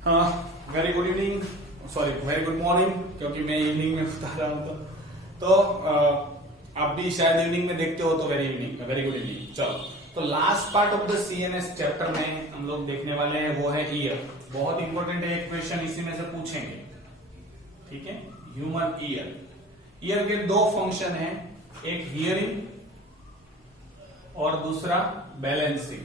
Very good evening, sorry very good morning, क्योंकि मैं evening में बता रहा हूं तो आप भी शायद इवनिंग में देखते हो तो वेरी गुड इवनिंग। चलो, तो last part of the CNS chapter में हम लोग देखने वाले हैं वो है ईयर। बहुत इंपॉर्टेंट है, एक क्वेश्चन इसी में से पूछेंगे, ठीक है। ह्यूमन ईयर, ईयर के दो फंक्शन हैं, एक हियरिंग और दूसरा बैलेंसिंग।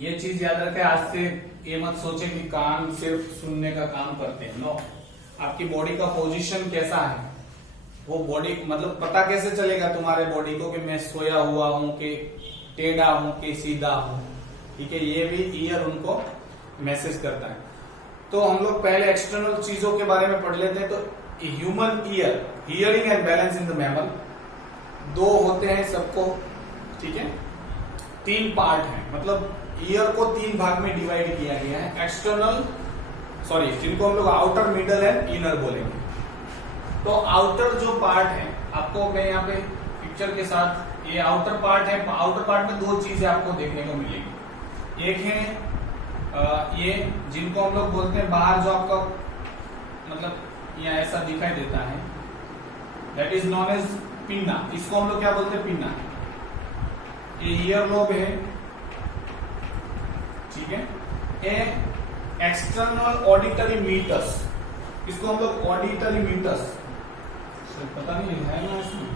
ये चीज याद रखें, आज से ये मत सोचे कि कान सिर्फ सुनने का काम करते हैं। नो, आपकी बॉडी का पोजीशन कैसा है, वो बॉडी मतलब पता कैसे चलेगा तुम्हारे बॉडी को कि मैं सोया हुआ हूं कि टेढ़ा हूं कि सीधा हूं, ठीक है। ये भी ईयर उनको मैसेज करता है। तो हम लोग पहले एक्सटर्नल चीजों के बारे में पढ़ लेते हैं। तो human ear, hearing and balance in the mammal, दो होते हैं सबको, ठीक है। तीन पार्ट हैं, मतलब ईयर को तीन भाग में डिवाइड किया गया है। एक्सटर्नल, सॉरी, जिनको हम लोग आउटर, मिडल एंड इनर बोलेंगे। तो आउटर जो पार्ट है, आपको मैं यहाँ पे पिक्चर के साथ, ये आउटर पार्ट है। आउटर पार्ट में दो चीजें आपको देखने को मिलेगी। एक है ये जिनको हम लोग बोलते हैं बाहर, जो आपका मतलब यहाँ ऐसा दिखाई देता है, that is known as pinna. इसको हम लोग क्या बोलते हैं, पिन्ना। ये ईयर लोब है, ठीक है। ए एक्सटर्नल ऑडिटरी मीटर्स, इसको हम लोग ऑडिटरी मीटर्स, पता नहीं है ना इसमें,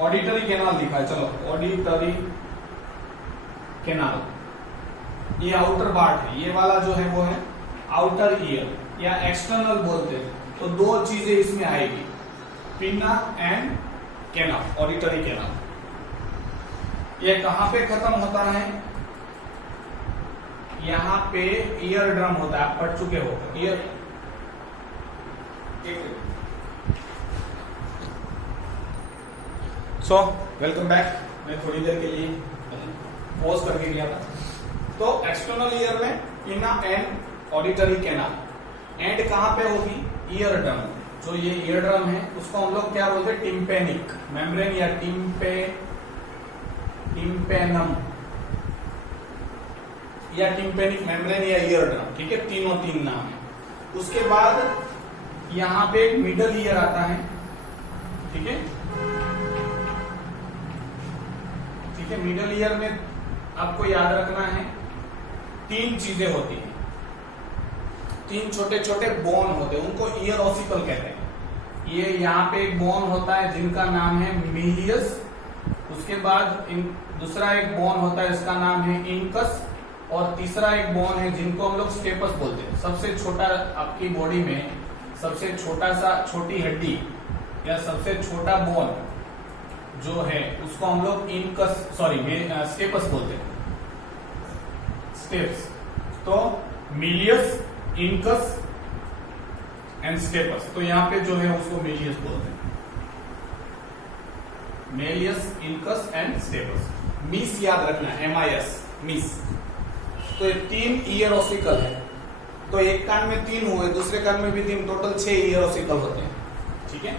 ऑडिटरी कैनाल लिखा है, चलो ऑडिटरी कैनाल, ये आउटर पार्ट है। ये वाला जो है वो है आउटर ईयर या एक्सटर्नल बोलते हैं। तो दो चीजें इसमें आएगी, pinna and canal, auditory canal. ये कहां पे खत्म होता है, यहां पे ईयर ड्रम होता है, आप पढ़ चुके हो ईयर। So welcome back. मैं थोड़ी देर के लिए पॉज करके लिया था। तो एक्सटर्नल ईयर में pinna and auditory canal. And कहां पे होगी, ईयर ड्रम। जो ये ईयर ड्रम है उसको हम लोग क्या बोलते हैं, टिम्पेनिक मेम्ब्रेन या टिम्पेनम या टिम्पेनिक मेम्ब्रेन या ईयर ड्रम, ठीक है। तीनों तीन नाम है। उसके बाद यहां पे एक मिडल ईयर आता है, ठीक है, ठीक है। मिडल ईयर में आपको याद रखना है तीन चीजें होती हैं, तीन छोटे छोटे बोन होते हैं, उनको ईयर ऑसिकल कहते हैं। ये यहाँ पे एक बोन होता है जिनका नाम है मिलियस। उसके बाद दूसरा एक बोन होता है, इसका नाम है इंकस। और तीसरा एक बोन है जिनको हम लोग स्टेपस बोलते हैं। सबसे छोटा आपकी बॉडी में सबसे छोटा सा, छोटी हड्डी या सबसे छोटा बोन जो है उसको हम लोग इंकस, सॉरी स्टेपस बोलते हैं, स्टेप्स। तो मिलियस, इंकस एंड स्टेपस। तो यहां पे जो है उसको मिलियस बोलते हैं, malleus, incus and stapes. MIS याद रखना, MIS, मिस। तो ये तीन ईयर ऑसिकल है। तो एक कान में तीन हुए, दूसरे कान में भी तीन, टोटल 6 ईयर ऑसिकल होते हैं, ठीक है।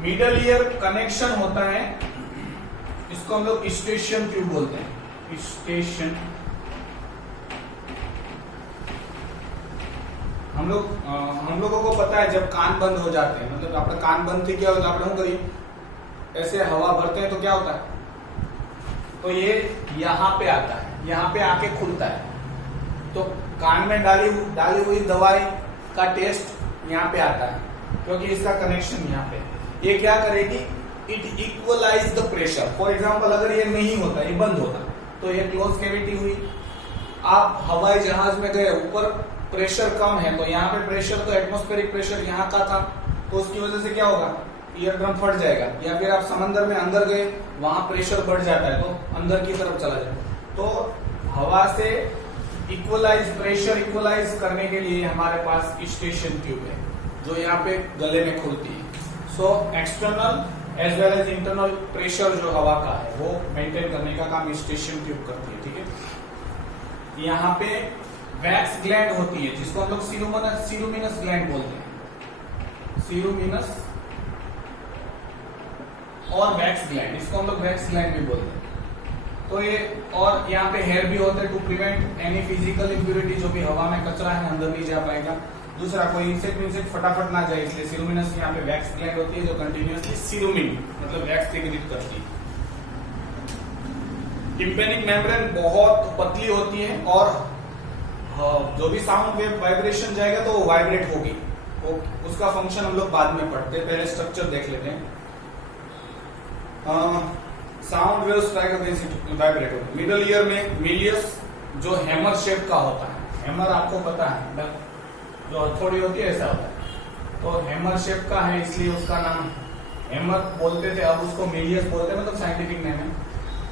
मिडल ईयर कनेक्शन होता है, इसको हम लोग स्टेशन ट्यूब बोलते हैं, स्टेशन। हम लोगों को पता है जब कान बंद हो जाते हैं, मतलब आपका कान बंद थे, क्या होता है, आप लोग ऐसे हवा भरते हैं तो क्या होता है, तो ये यहाँ पे आता है, यहाँ पे आके खुलता है। तो कान में डाली हुई दवाई का टेस्ट यहाँ पे आता है, क्योंकि इसका कनेक्शन यहाँ पे। ये क्या करेगी, it equalize the pressure. For example, अगर ये नहीं होता, ये बंद होता, तो ये क्लोज कैविटी हुई, आप हवाई जहाज में गए, ऊपर प्रेशर कम है, तो यहाँ पे प्रेशर, तो एटमॉस्फेरिक प्रेशर यहाँ का था, तो उसकी वजह से क्या होगा, ईयर ड्रम फट जाएगा। या फिर आप समंदर में अंदर गए, वहां प्रेशर बढ़ जाता है, तो अंदर की तरफ चला जाए। तो हवा से इक्वलाइज, प्रेशर इक्वलाइज करने के लिए हमारे पास स्टेशन ट्यूब है, जो यहाँ पे गले में खुलती है। So external as well as internal pressure जो हवा का है वो मेंटेन करने का काम स्टेशन ट्यूब करती है, ठीक है। यहाँ पे वैक्स ग्लैंड होती है, जिसको हम लोग सीरूमिनस ग्लैंड बोलते हैं, सीरूमिनस और वैक्स ग्लैंड, इसको हम लोग वैक्स ग्लैंड भी बोलते हैं। तो ये, और यहाँ पे हेयर भी होते हैं to prevent any physical impurity, जो भी हवा में कचरा है अंदर नहीं जा पाएगा। दूसरा, कोई इंसेक्ट फटाफट ना जाए, इसलिए सिरुमिनस यहाँ पे वैक्स ग्लैंड होती है जो कंटिन्यूअसली सिरुमिन मतलब वैक्स सिक्रीट करती है। टिम्पेनिक मेम्ब्रेन बहुत पतली होती है और जो भी साउंड वेव वाइब्रेशन जाएगा तो वो वाइब्रेट होगी, वो उसका फंक्शन हम लोग बाद में पढ़ते हैं, पहले स्ट्रक्चर देख लेते हैं। साउंड वेव स्ट्राइक वाइब्रेट होगी। मिडल ईयर में मिलियस जो हैमर शेप का होता है, हैमर आपको पता है जो हथौड़ी होती है ऐसा होता है, तो हैमर शेप का है इसलिए उसका नाम हैमर बोलते थे, अब उसको मिलियस बोलते हैं, मतलब साइंटिफिक नेम है।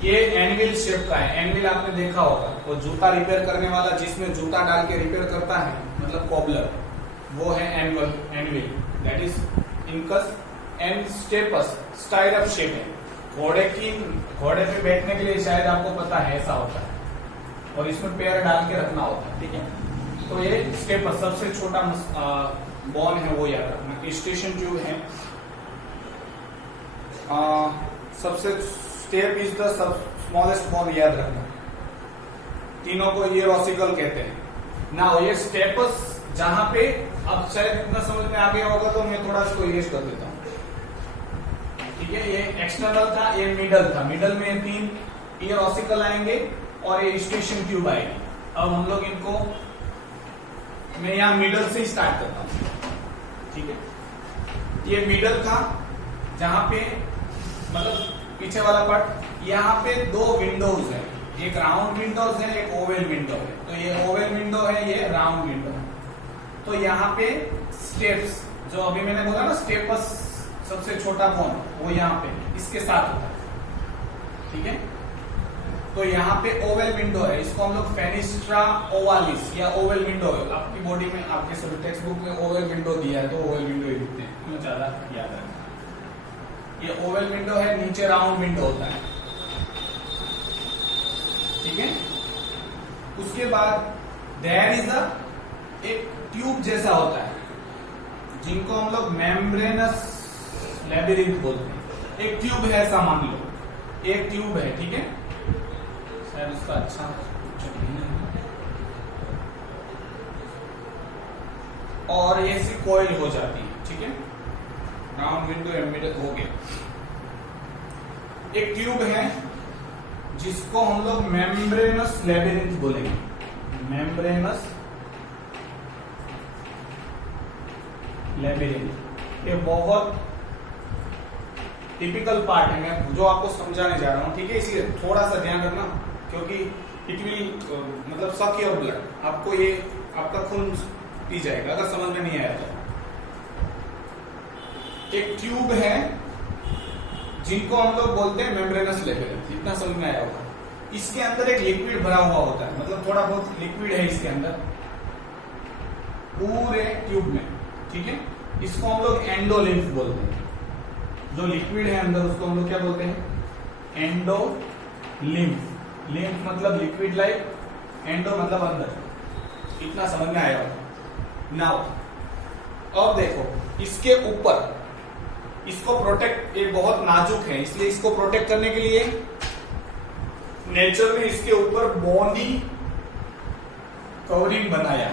ये एनविल शेप का है, एनविल आपने देखा होगा, वो जूता रिपेयर करने वाला जिसमें जूता डाल के रिपेयर करता है, मतलब कॉबलर, वो है anvil, that is incus and stapes stirrup shape है। घोड़े पे बैठने के लिए शायद आपको पता है ऐसा होता है, और इसमें पैर डाल के रखना होता है, ठीक है। तो ये स्टेपस सबसे छोटा बोन है, वो याद रखना। स्टेशन ट्यूब है, सबसे step is the smallest bone, याद रखना। तीनों को ये ऑसिकल कहते हैं ना। ये स्टेपस जहां पे, अब शायद इतना समझ में आ गया होगा तो मैं थोड़ा इसको इरेज कर देता हूं, ठीक है। ये एक्सटर्नल था, ये मिडल था, मिडल में 3 ईयर ऑसिकल आएंगे और ये स्टेशन ट्यूब आएगी। अब हम लोग इनको, मैं यहां मिडल से स्टार्ट करता हूं, ठीक है। ये मिडल का जहां पे मतलब पीछे वाला पार्ट, यहाँ पे 2 विंडोज है, एक राउंड विंडोज है, एक ओवल विंडो है। तो ये ओवल विंडो है, ये राउंड विंडो है। तो यहाँ पे स्टेप्स, जो अभी मैंने बोला ना स्टेपस सबसे छोटा बोन, वो यहाँ पे इसके साथ होता है, ठीक है। तो यहाँ पे ओवल विंडो है, इसको हम लोग फेनिस्ट्रा ओवालिस या ओवल विंडो है। आपकी बॉडी में, आपके सभी टेक्स्ट बुक में ओवल विंडो दिया है तो ओवल विंडो ही लिखते हैं, क्यों ज्यादा याद है। ये ओवल विंडो है, नीचे राउंड विंडो होता है, ठीक है। उसके बाद देयर इज एक ट्यूब जैसा होता है, जिनको हम लोग मेम्ब्रेनस लैबिरिंथ बोलते हैं। एक ट्यूब है ऐसा मान लो, एक ट्यूब है, ठीक है। शायद उसका अच्छा और ये ऐसी कॉइल हो जाती है, ठीक है। राउंड विंडो एमिटर हो गया। एक ट्यूब है जिसको हम लोग मेम्ब्रेनस लैबिरिंथ बोलेंगे, मेम्ब्रेनस लैबिरिंथ। ये बहुत टिपिकल पार्ट है, मैं जो आपको समझाने जा रहा हूं, ठीक है। इसलिए थोड़ा सा ध्यान रखना, क्योंकि इट विल मतलब सक योर ब्लड, आपको ये आपका खून पी जाएगा अगर समझ में नहीं आया तो। एक ट्यूब है जिनको हम लोग बोलते हैं मेम्ब्रेनस लैबिरिंथ, इतना समझ में आया होगा। इसके अंदर एक लिक्विड भरा हुआ होता है, मतलब थोड़ा बहुत लिक्विड है इसके अंदर, पूरे ट्यूब में, ठीक है। इसको हम लोग एंडोलिम्फ बोलते हैं। जो लिक्विड है अंदर उसको हम लोग क्या बोलते हैं? एंडोलिम्फ। लिम्फ मतलब लिक्विड लाइक, एंडो मतलब अंदर। इतना समझ में आया होगा। नाउ अब देखो, इसके ऊपर इसको प्रोटेक्ट, ये बहुत नाजुक है इसलिए इसको प्रोटेक्ट करने के लिए नेचर ने इसके ऊपर बोनी कवरिंग बनाया,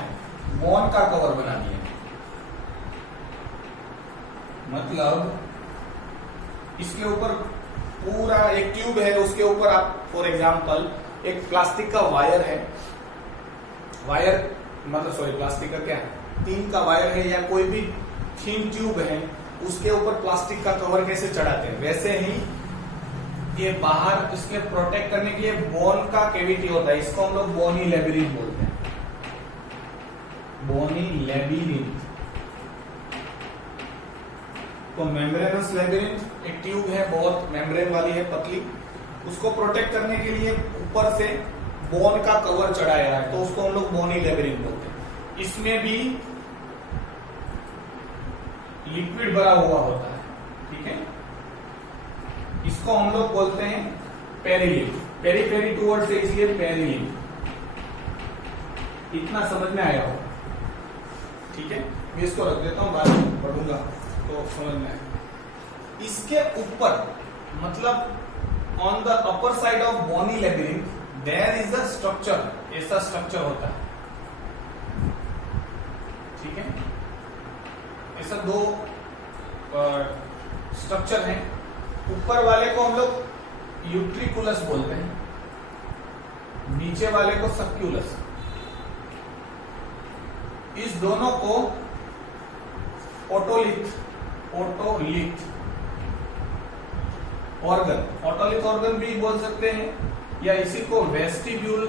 बोन का कवर बना दिया। मतलब इसके ऊपर पूरा एक ट्यूब है, उसके ऊपर आप फॉर एग्जांपल एक प्लास्टिक का वायर है, वायर मतलब सॉरी प्लास्टिक का क्या है, टीन का वायर है या कोई भी थीन ट्यूब है, उसके ऊपर प्लास्टिक का कवर कैसे चढ़ाते हैं, वैसे ही ये बाहर इसके प्रोटेक्ट करने के लिए बोन का कैविटी होता है, इसको हम लोग बोनी लैबिरिंथ बोलते हैं। बोनी लैबिरिंथ। तो मेम्ब्रेनस लैबिरिंथ एक ट्यूब है, बहुत मेम्ब्रेन वाली है, पतली, उसको प्रोटेक्ट करने के लिए ऊपर से बोन का कवर चढ़ाया है, तो उसको हम लोग बोनी लैबिरिंथ बोलते हैं। इसमें भी लिक्विड भरा हुआ होता है, ठीक है। इसको हम लोग बोलते हैं पेरिलिम्फ, पेरीफेरी टुवर्ड्स से, इसलिए पेरिलिम्फ। इतना समझ में आया होगा, ठीक है। मैं इसको रख देता हूं, बाद में पढ़ूंगा तो समझ में आएगा। इसके ऊपर मतलब on the upper side of bony labyrinth there is a structure, ऐसा स्ट्रक्चर होता है, ठीक है। ऐसा दो स्ट्रक्चर हैं। ऊपर वाले को हम लोग यूट्रिकुलस बोलते हैं, नीचे वाले को सबक्यूलस। इस दोनों को ओटोलिथ ऑर्गन भी बोल सकते हैं, या इसी को वेस्टिब्यूलर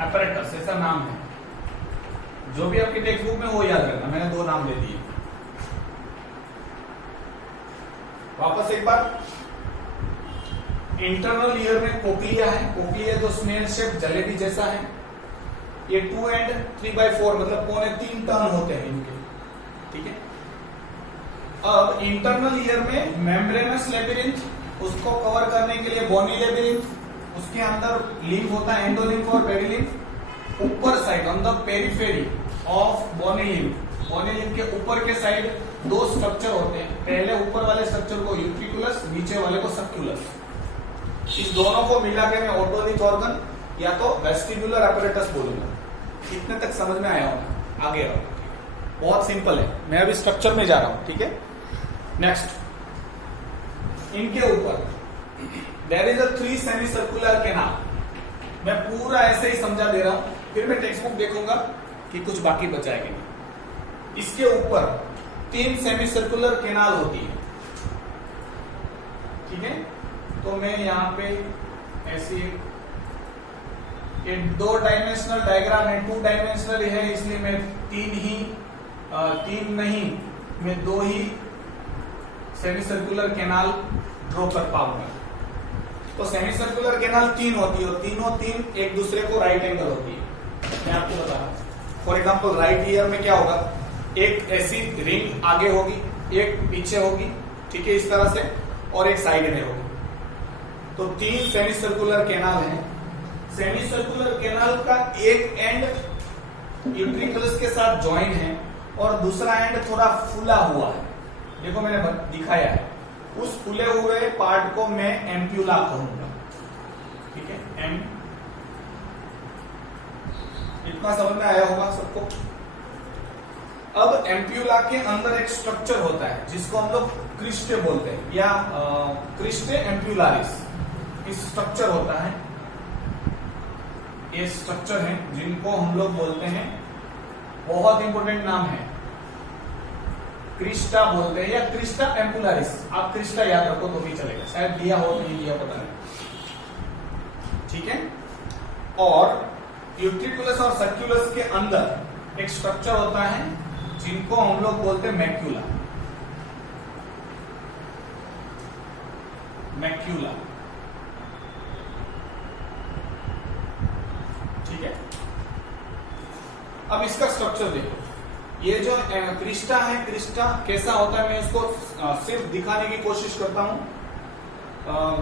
अपैरेटस, ऐसा नाम है। जो भी आपकी टेक्स्ट बुक में वो याद रखना, मैंने दो नाम दे दिए। वापस एक बार, इंटरनल ईयर में कोक्लिया है, कोक्लिया जो स्नेल शेप जलेबी जैसा है। ये 2 and 3/4 मतलब 2.25 टर्न होते हैं इनके, ठीक है। अब इंटरनल ईयर में मेम्ब्रेनस लेबिरिंथ, उसको कवर करने के लिए बोनी लेबिरिंथ, उसके अंदर लिम्फ होता है, एंडोलिम्फ और पेरिलिम्फ। ऊपर side on the periphery of bony lymph के ऊपर के साइड दो स्ट्रक्चर होते हैं। पहले ऊपर वाले स्ट्रक्चर को यूट्रिकुलस, नीचे वाले को सबक्यूलस। इस दोनों को मिला के मैं ओटोलिथ ऑर्गन या तो वेस्टिब्युलर अपैरेटस बोलूंगा। इतने तक समझ में आया होगा, आगे आओ। बहुत सिंपल है, मैं अभी स्ट्रक्चर में जा रहा हूं, ठीक है। नेक्स्ट, इनके ऊपर देयर इज अ 3 सेमीसर्कुलर कैनाल। मैं पूरा ऐसे ही समझा दे रहा हूं, फिर मैं टेक्स्ट बुक देखूंगा कि कुछ बाकी बचा है कि नहीं। इसके ऊपर 3 सेमीसर्कुलर कैनाल होती है, ठीक है। तो मैं यहाँ पे ऐसी एक 2 डायमेंशनल डायग्राम है, 2 डायमेंशनल है, इसलिए मैं 3 नहीं, मैं 2 ही सेमीसर्कुलर कैनाल ड्रॉ कर पाऊंगा। तो सेमीसर्कुलर कैनाल 3 होती है और तीनों 3 एक दूसरे को राइट एंगल होती है। मैं आपको बता रहा हूं, फॉर एग्जाम्पल राइट ईयर में क्या होगा, एक ऐसी रिंग आगे होगी, एक पीछे होगी, ठीक है, इस तरह से, और एक साइड में होगी। तो 3 सेमीसर्कुलर कैनाल हैं। सेमीसर्कुलर कैनाल का एक एंड यूट्रिकुलस के साथ ज्वाइन है और दूसरा एंड थोड़ा फूला हुआ है। देखो मैंने दिखाया है, उस फूले हुए पार्ट को मैं एम्प्यूला कहूंगा, ठीक है। इतना समझ में आया होगा सबको। अब एम्प्यूला के अंदर एक स्ट्रक्चर होता है जिसको हम लोग क्रिस्टे बोलते हैं, या क्रिस्टे एम्प्यूलारिस। इस स्ट्रक्चर होता है, ये स्ट्रक्चर है जिनको हम लोग बोलते हैं, बहुत इंपॉर्टेंट नाम है, क्रिस्टा बोलते हैं या क्रिस्टा एम्पुलारिस। आप क्रिस्टा याद रखो तो भी चलेगा, शायद दिया हो नहीं दिया पता नहीं, ठीक है। और यूट्रिकुलस और सर्क्यूलस के अंदर एक स्ट्रक्चर होता है जिनको हम लोग बोलते हैं मैक्यूला। ठीक है। अब इसका स्ट्रक्चर देखो, ये जो क्रिस्टा है, क्रिस्टा कैसा होता है मैं इसको सिर्फ दिखाने की कोशिश करता हूं।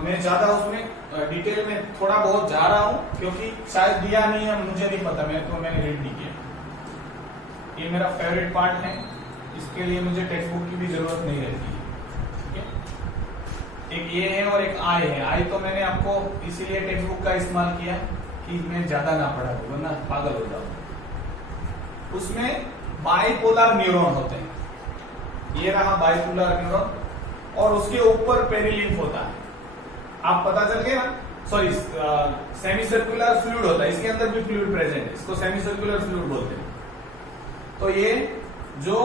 मैं ज्यादा उसमें डिटेल में थोड़ा बहुत जा रहा हूं क्योंकि शायद दिया नहीं है, मुझे नहीं पता, मैंने रीड नहीं किया। ये मेरा फेवरेट पार्ट है, इसके लिए मुझे टेक्स्ट बुक की भी जरूरत नहीं रहती है, ठीक है। एक ये है और एक आई है। आई तो मैंने आपको इसीलिए टेक्स्ट बुक का इस्तेमाल किया कि मैं ज्यादा ना पढ़ा हूं, वरना पागल हो जाऊं। उसमें बाइपोलर न्यूरॉन होते हैं, ये रहा बाइपोलर न्यूरॉन, और उसके ऊपर पेरिलिम्फ होता है। आप पता चल गया ना, सॉरी, सेमी सर्कुलर फ्लूइड होता है, इसके अंदर भी फ्लूइड प्रेजेंट है, इसको सेमी सर्कुलर फ्लूइड बोलते हैं। तो ये जो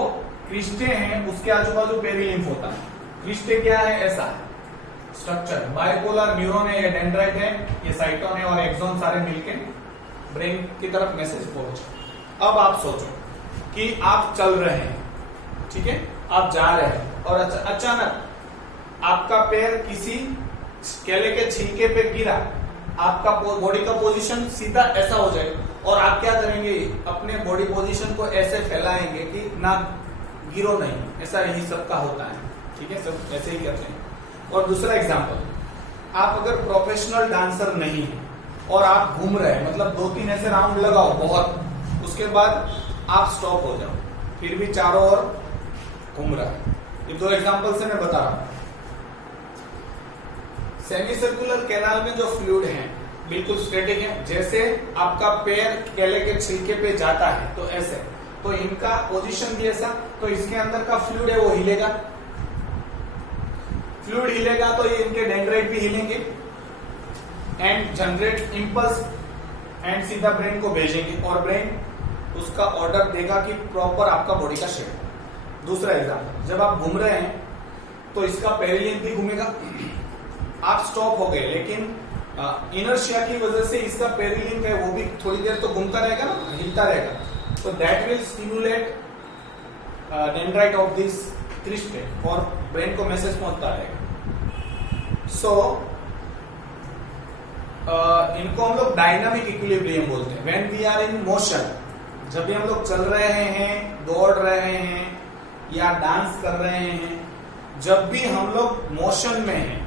क्रिस्टे हैं उसके आजू बाजू पेरिलिम्फ होता है। क्रिस्टे क्या है, ऐसा है स्ट्रक्चर। बाइपोलर न्यूरॉन है, ये डेंड्राइट है, ये साइटोन है और एक्सॉन सारे मिलके ब्रेन की तरफ मैसेज पहुंचे। अब आप सोचो कि आप चल रहे हैं, ठीक है, आप जा रहे हैं और अचानक आपका पैर किसी केले के छिलके पे गिरा, आपका बॉडी का पोजीशन सीधा ऐसा हो जाए और आप क्या करेंगे, अपने बॉडी पोजीशन को ऐसे फैलाएंगे कि ना गिरो नहीं, ऐसा यही सबका होता है, ठीक है, सब ऐसे ही करते हैं। और दूसरा एग्जांपल, आप अगर प्रोफेशनल डांसर नहीं है और आप घूम रहे हैं, मतलब 2-3 ऐसे राउंड लगाओ बहुत, उसके बाद आप स्टॉप हो जाओ, फिर भी चारों ओर घूम रहा है। ये 2 एग्जांपल से मैं बता रहा हूं। सेमी सर्कुलर कैनाल में जो फ्लूइड है बिल्कुल स्टैटिक है, जैसे आपका पैर केले के छिलके पे जाता है तो ऐसे, तो इनका पोजीशन भी ऐसा, तो इसके अंदर का फ्लूइड है वो हिलेगा, फ्लूइड हिलेगा तो ये इनके डेंड्राइट भी हिलेंगे एंड जनरेट इंपल्स एंड सीधा ब्रेन को भेजेंगे और ब्रेन उसका ऑर्डर देगा कि प्रॉपर आपका बॉडी का शेप। दूसरा एग्जाम्पल, जब आप घूम रहे हैं तो इसका पेरिलिंब भी घूमेगा, आप स्टॉप हो गए लेकिन इनर्शिया की वजह से इसका पेरिलिंब है वो भी थोड़ी देर तो घूमता रहेगा ना, हिलता रहेगा, तो that will stimulate dendrite of this cristae और ब्रेन को मैसेज पहुंचता रहेगा। सो इनको हम लोग डायनामिक इक्विलिब्रियम बोलते हैं। When we are in motion, जब भी हम लोग चल रहे हैं, दौड़ रहे हैं या डांस कर रहे हैं, जब भी हम लोग मोशन में हैं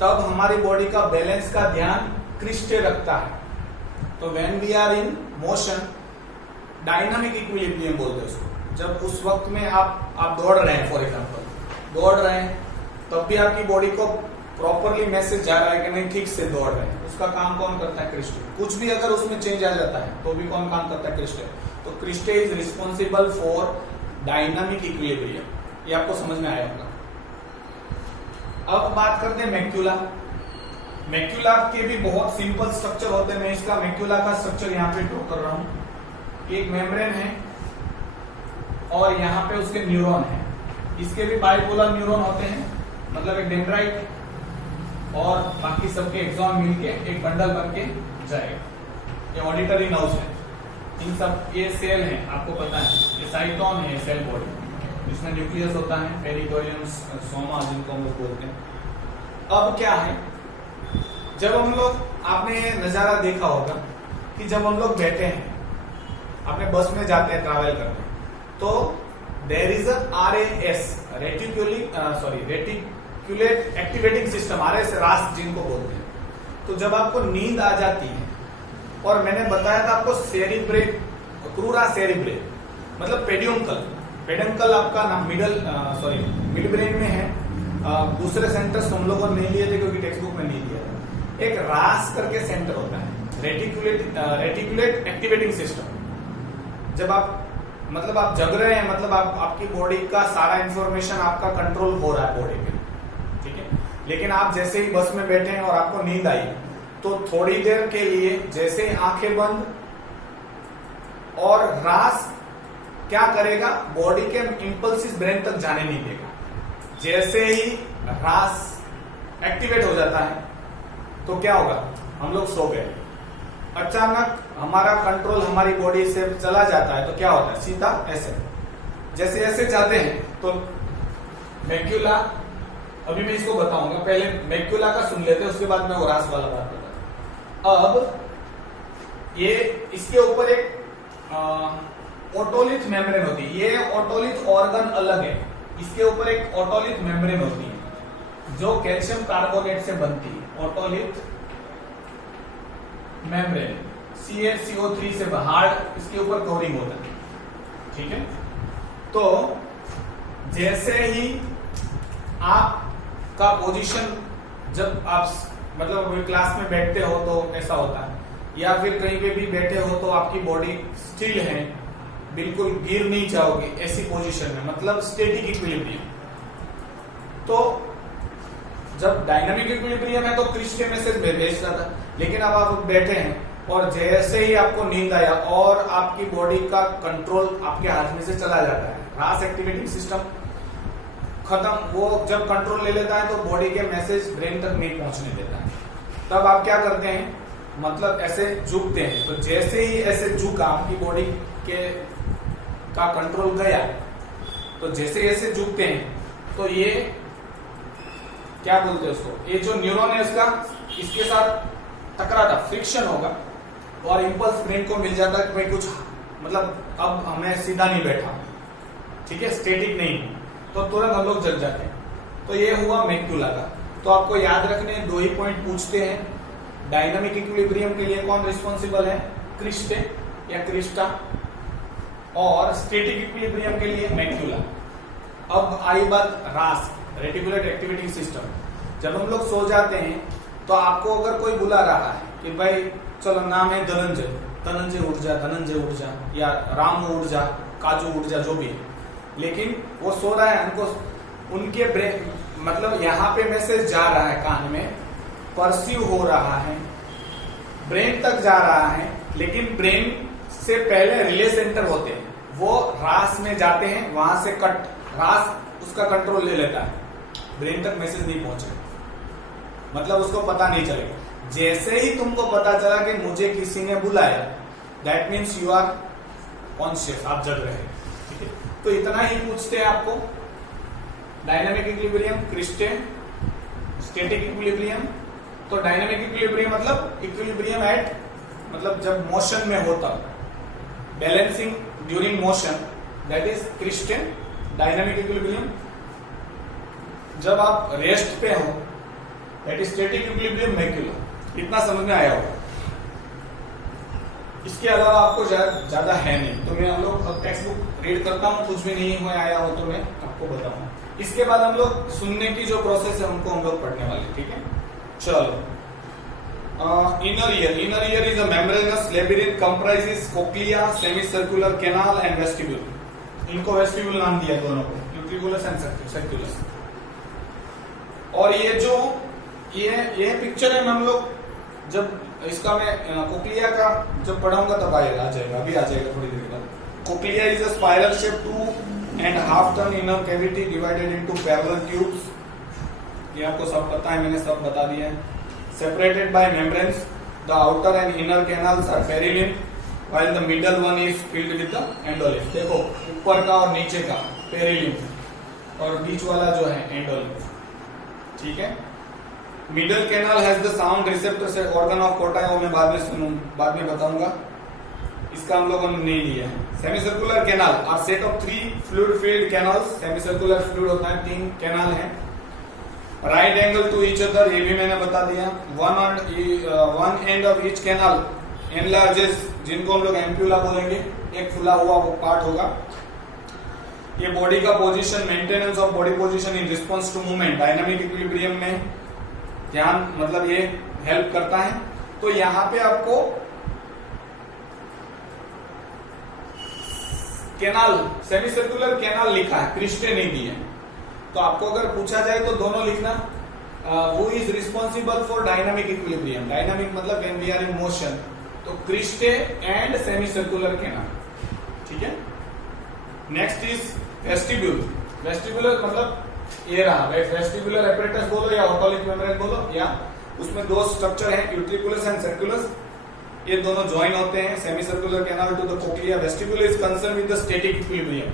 तब हमारी बॉडी का बैलेंस का ध्यान क्रिस्टे रखता है। तो when we are in motion, dynamic equilibrium बोलते हैं उसको। जब उस वक्त में आप दौड़ रहे हैं, फॉर एग्जांपल दौड़ रहे हैं, तब भी आपकी बॉडी को प्रॉपरली मैसेज जा रहा है कि नहीं ठीक से दौड़ रहे हैं, उसका काम कौन करता है? क्रिस्टे। कुछ भी अगर उसमें चेंज आ जाता है तो भी कौन काम करता है? क्रिस्टे। तो cristae is responsible for dynamic equilibrium. ये आपको समझ में आया होगा। अब बात करते हैं मैक्यूला। मैक्यूला के भी बहुत सिंपल स्ट्रक्चर होते हैं। मैं इसका मैक्यूला का स्ट्रक्चर यहाँ पे ड्रॉ कर रहा हूं। एक मेम्ब्रेन है और यहाँ पे उसके न्यूरॉन है। इसके भी बाइपोलर न्यूरॉन होते हैं, मतलब एक डेंड्राइट और बाकी सबके एक्सॉन मिलके एक बंडल बन के जाएगा। ये ऑडिटरी नर्व्स है। इन सब ये सेल है, आपको पता है, ये साइटोन है, सेल बॉडी जिसमें न्यूक्लियस होता है, पेरिकोलियम, सोमा जिनको हम लोग बोलते हैं। अब क्या है, जब हम लोग, आपने नजारा देखा होगा कि जब हम लोग बैठे हैं, आपने बस में जाते हैं ट्रैवल करने, तो there is RAS, reticular activating system, RAS RAS जिनको बोलते हैं। तो जब आपको नींद आ जाती है, और मैंने बताया था आपको सेरिब्रेट, क्रूरा सेरिब्रेट मतलब पेडियंकल आपका नाम मिड ब्रेन में है। दूसरे सेंटर्स हम लोगों ने नहीं लिए थे क्योंकि टेक्स्ट बुक में नहीं लिया था। एक रास करके सेंटर होता है, रेटिकुलेट एक्टिवेटिंग सिस्टम। जब आप जग रहे हैं, मतलब आपकी बॉडी का सारा इंफॉर्मेशन आपका कंट्रोल हो रहा है बॉडी पे, ठीक है। लेकिन आप जैसे ही बस में बैठे हैं और आपको नींद आई, तो थोड़ी देर के लिए जैसे आंखें बंद, और रास क्या करेगा, बॉडी के इंपल्सिस ब्रेन तक जाने नहीं देगा। जैसे ही रास एक्टिवेट हो जाता है तो क्या होगा, हम लोग सो गए। अचानक हमारा कंट्रोल हमारी बॉडी से चला जाता है तो क्या होता है, सीधा ऐसे, जैसे ऐसे जाते हैं तो मैक्यूला, अभी मैं इसको बताऊंगा, पहले मैक्यूला का सुन लेते हैं, उसके बाद मैं वो रास वाला बात बताता। अब ये इसके ऊपर एक ओटोलिथ मेम्ब्रेन होती है। ये ओटोलिथ ऑर्गन अलग है, इसके ऊपर एक ओटोलिथ मेम्ब्रेन होती है जो कैल्शियम कार्बोनेट से बनती है। ओटोलिथ मेम्ब्रेन CaCO3 से हार्ड, इसके ऊपर कवरिंग होता है, ठीक है। तो जैसे ही आपका पोजीशन, जब आप मतलब क्लास में बैठते हो तो ऐसा होता है, या फिर कहीं पे भी बैठे हो तो आपकी बॉडी स्टिल है, बिल्कुल गिर नहीं जाओगे, ऐसी पोजीशन में, मतलब स्टैटिक इक्विलिब्रियम। तो जब डायनामिक इक्विलिब्रियम है तो क्रिस्टे मैसेज भेजता था, लेकिन अब आप बैठे हैं और जैसे ही आपको नींद आया और आपकी बॉडी का कंट्रोल आपके हाथ में से चला जाता है, रास एक्टिवेटिंग सिस्टम खत्म, वो जब कंट्रोल ले लेता है तो बॉडी के मैसेज ब्रेन तक नहीं पहुंचने देता है। तब आप क्या करते हैं, मतलब ऐसे झुकते हैं। तो जैसे ही ऐसे झुका, आपकी बॉडी के का कंट्रोल गया, तो जैसे ऐसे झुकते हैं तो ये क्या बोलते हैं उसको, ये जो न्यूरॉन है इसका, इसके साथ टकराता, फ्रिक्शन होगा और इंपल्स ब्रेन को मिल जाता है कि भाई कुछ, मतलब अब हमें सीधा नहीं बैठा, ठीक है, स्टैटिक नहीं, तो तुरंत हम लोग जग जाते हैं। तो ये हुआ मैक्यूला का। तो आपको याद रखने 2 ही पॉइंट पूछते हैं। डायनामिक इक्विलिब्रियम के लिए कौन रिस्पॉन्सिबल है, क्रिस्टे या क्रिस्टा, और स्टैटिक इक्विलिब्रियम के लिए मैक्यूला। अब आई बात रास, रेटिकुलेट एक्टिवेटिंग सिस्टम। जब हम लोग सो जाते हैं तो आपको अगर कोई बुला रहा है कि भाई चलो नाम है धनंजय, धनंजय उठ जा, धनंजय उठ जा, या राम उठ जा, काजू उठ जा, जो भी है, लेकिन वो सो रहा है, उनको उनके ब्रेन मतलब यहाँ पे मैसेज जा रहा है कान में, परसीव हो रहा है, ब्रेन तक जा रहा है, लेकिन ब्रेन से पहले रिले सेंटर होते हैं, वो रास में जाते हैं, वहां से कट रास उसका कंट्रोल ले लेता है, ब्रेन तक मैसेज नहीं पहुंचे, मतलब उसको पता नहीं चलेगा। जैसे ही तुमको पता चला कि मुझे किसी ने बुलाया, that means you are conscious, आप जग रहे हैं, ठीक है। तो इतना ही पूछते हैं आपको, dynamic equilibrium, cristae, static equilibrium. तो डायनामिक इक्विलिब्रियम मतलब इक्विलिब्रियम एट, मतलब जब मोशन में होता, balancing during motion, that is cristae. Dynamic equilibrium जब आप रेस्ट पे हो, that is static equilibrium macular. इतना समझ में आया होगा, इसके अलावा आपको ज्यादा है नहीं। तो मैं हम लोग टेक्स्ट बुक रीड करता हूँ, कुछ भी नहीं हुआ आया हो तो मैं आपको बताऊंगा। इसके बाद हम लोग सुनने की जो प्रोसेस है उनको हम लोग पढ़ने वाले, ठीक है। चलो, inner ear. Inner ear is a membranes labyrinth comprises cochlea, semi circular canal and vestibule. इनको वेस्टिब्यूल नाम दिया दोनों को, यूट्रिकुलस एंड सर्कुलस। और ये जो ये पिक्चर है, हम लोग जब इसका मैं कोक्लिया का जब पढ़ाऊंगा तब आएगा, आ जाएगा, अभी आ जाएगा थोड़ी देर बाद। Cochlea is a spiral shape 2.5 turn inner cavity divided into parallel tubes. ये आपको सब पता है, मैंने सब बता दिया है। Separated by membranes, the outer and inner canals are perilymph while the middle one is filled with the endolymph. देखो ऊपर का और नीचे का पेरिलिम्फ और बीच वाला जो है एंडोलिम्फ, ठीक है। Middle canal has the sound receptor से ऑर्गन ऑफ कोटा, वो मैं बाद में बताऊंगा, इसका हम लोगों ने नहीं लिया है। Semi circular canal are set of 3 fluid filled canals. Semi circular fluid होता है, 3 कैनाल हैं, right angle to each other, ये भी मैंने बता दिया। One end of each canal enlarges, जिनको हम लोग एम्प्यूला बोलेंगे, एक फुला हुआ वो पार्ट होगा। ये बॉडी का position, maintenance of body position in response to movement, dynamic equilibrium में ध्यान, मतलब ये हेल्प करता है। तो यहां पे आपको कैनाल, सेमी सर्कुलर कैनाल लिखा है, क्रिस्टे नहीं दी है। तो आपको अगर पूछा जाए तो दोनों लिखना, who is responsible for dynamic equilibrium. Dynamic मतलब when we are in motion, तो cristae and semi circular canal, ठीक है। Next is vestibule. वेस्टिब्यूलर मतलब ये रहा, वेस्टिब्युलर एपरेटस बोलो या ऑटोलिक मेम्ब्रेन बोलो, या उसमें 2 स्ट्रक्चर है, यूट्रिकुलस एंड सर्कुलस। ये दोनों ज्वाइन होते हैं, semi circular canal to the cochlea. Vestibule is concern with the static equilibrium.